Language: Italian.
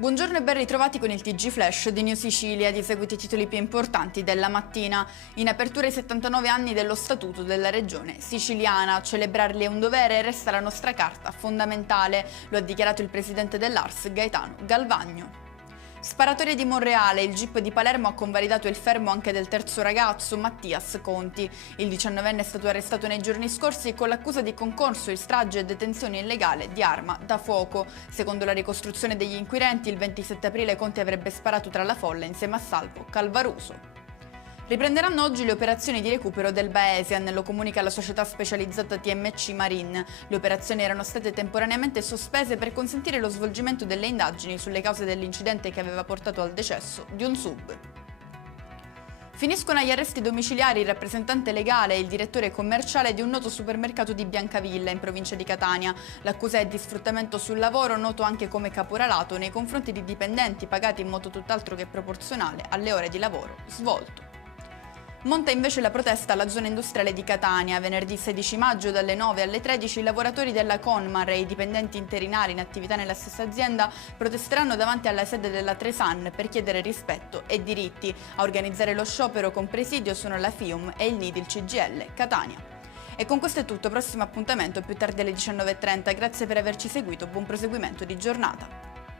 Buongiorno e ben ritrovati con il TG Flash di New Sicilia. Di seguito i titoli più importanti della mattina. In apertura i 79 anni dello Statuto della Regione Siciliana. Celebrarli è un dovere e resta la nostra carta fondamentale, lo ha dichiarato il presidente dell'ARS Gaetano Galvagno. Sparatorie di Monreale, il GIP di Palermo ha convalidato il fermo anche del terzo ragazzo, Mattias Conti. Il 19enne è stato arrestato nei giorni scorsi con l'accusa di concorso in strage e detenzione illegale di arma da fuoco. Secondo la ricostruzione degli inquirenti, il 27 aprile Conti avrebbe sparato tra la folla insieme a Salvo Calvaruso. Riprenderanno oggi le operazioni di recupero del Baesian, lo comunica la società specializzata TMC Marine. Le operazioni erano state temporaneamente sospese per consentire lo svolgimento delle indagini sulle cause dell'incidente che aveva portato al decesso di un sub. Finiscono agli arresti domiciliari il rappresentante legale e il direttore commerciale di un noto supermercato di Biancavilla, in provincia di Catania. L'accusa è di sfruttamento sul lavoro, noto anche come caporalato, nei confronti di dipendenti pagati in modo tutt'altro che proporzionale alle ore di lavoro svolto. Monta invece la protesta alla zona industriale di Catania. Venerdì 16 maggio dalle 9 alle 13 i lavoratori della Conmar e i dipendenti interinali in attività nella stessa azienda protesteranno davanti alla sede della Tresan per chiedere rispetto e diritti. A organizzare lo sciopero con presidio sono la FIUM e il NIDIL CGIL Catania. E con questo è tutto, prossimo appuntamento più tardi alle 19:30. Grazie per averci seguito, buon proseguimento di giornata.